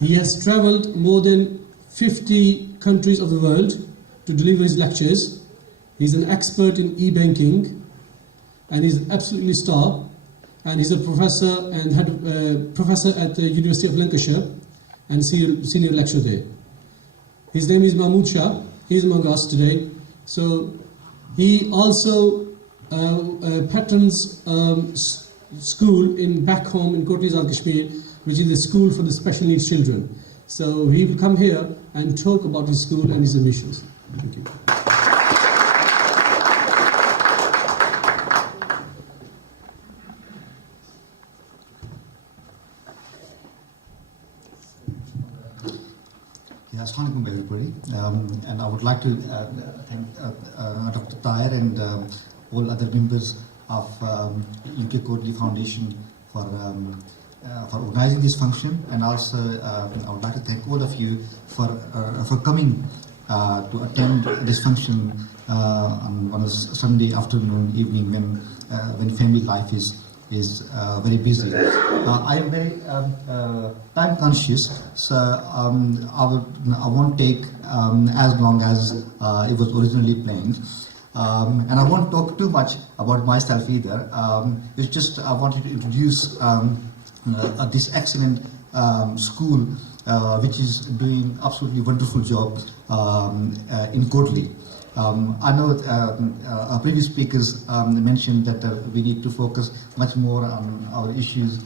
He has travelled more than 50 countries of the world to deliver his lectures. He's an expert in e-banking, and he's an absolutely star. And he's a professor and professor at the University of Lancashire and senior lecturer there. His name is Mehmood Shah. He's among us today. So he also patrons school back home in Kotli Azad Kashmir, which is the school for the special needs children. So he will come here and talk about his school and his ambitions. Thank you. Assalamualaikum everybody, and I would like to thank Dr. Tahir and all other members of UK Kotli Foundation for organizing this function, and also I would like to thank all of you for coming to attend this function on a Sunday afternoon, evening when family life is very busy. I am very time conscious, so I won't take as long as it was originally planned. And I won't talk too much about myself either. It's just I wanted to introduce this excellent school which is doing absolutely wonderful job in Kotli. I know our previous speakers mentioned that we need to focus much more on our issues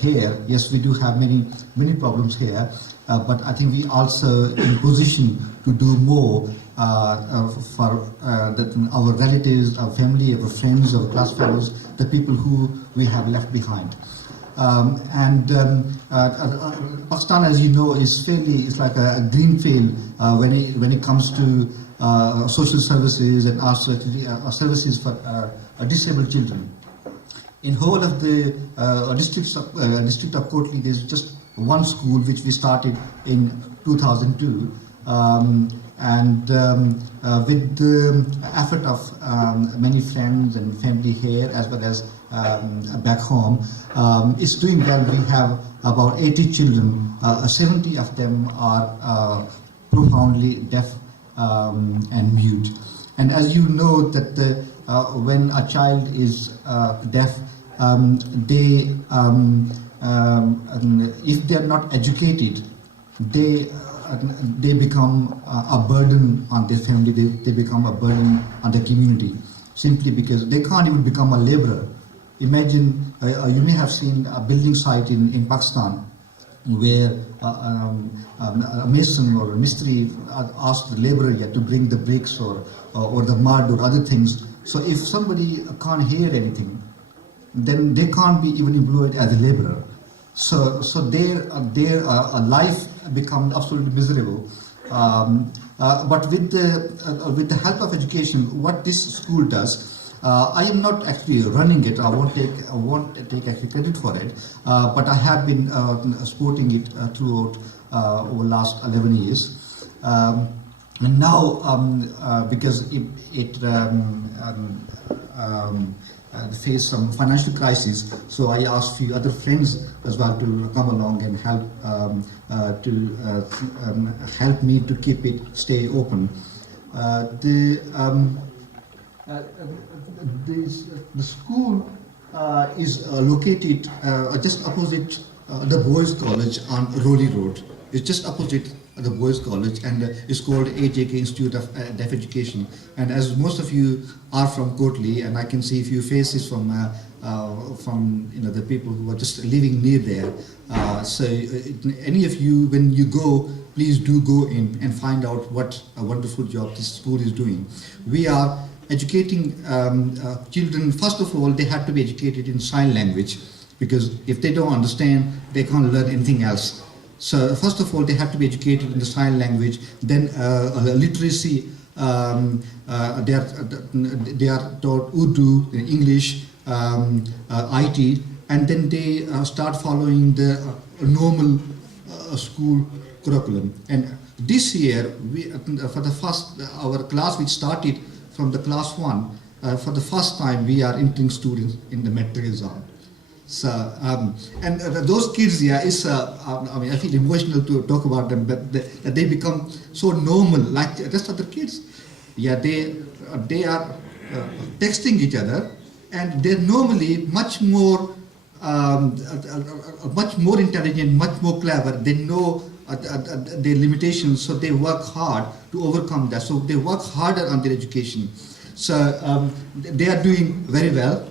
here. Yes, we do have many problems here, but I think we also in position to do more for our relatives, our family, our friends, our class fellows, the people who we have left behind. Pakistan, as you know, is like a green field when it comes to social services and services for disabled children. In whole of the district of Kotli, there's just one school which we started in 2002, with the effort of many friends and family here as well as back home, it's doing well. We have about 80 children. 70 of them are profoundly deaf and mute. And as you know that when a child is deaf, if they are not educated, they become a burden on their family. They become a burden on the community, simply because they can't even become a laborer. Imagine, you may have seen a building site in Pakistan where a mason or a mistri asked the laborer to bring the bricks or the mud or other things. So if somebody can't hear anything, then they can't be even employed as a laborer. So their life becomes absolutely miserable. But with the help of education, what this school does, I am not actually running it. I won't take actually credit for it. But I have been supporting it throughout over the last 11 years. And now, because it faced some financial crisis, so I asked few other friends as well to come along and help me to keep it stay open. The school is located just opposite the Boys College on Rowley Road. It's just opposite the Boys College, and it's called AJK Institute of Deaf Education. And as most of you are from Kotli, and I can see a few faces from the people who are just living near there. So any of you, when you go, please do go in and find out what a wonderful job this school is doing. We are educating children. First of all, they have to be educated in sign language, because if they don't understand, they can't learn anything else. So first of all, they have to be educated in the sign language. Then literacy, they are taught Urdu, English, IT, and then they start following the normal school curriculum. And this year, our class which started from the class 1, for the first time we are entering students in the metric exam. So, and those kids, yeah, I mean, I feel emotional to talk about them, but they become so normal, like just other kids. Yeah, they are texting each other, and they're normally much more intelligent, much more clever. They know their limitations, so they work hard to overcome that. So they work harder on their education. So they are doing very well.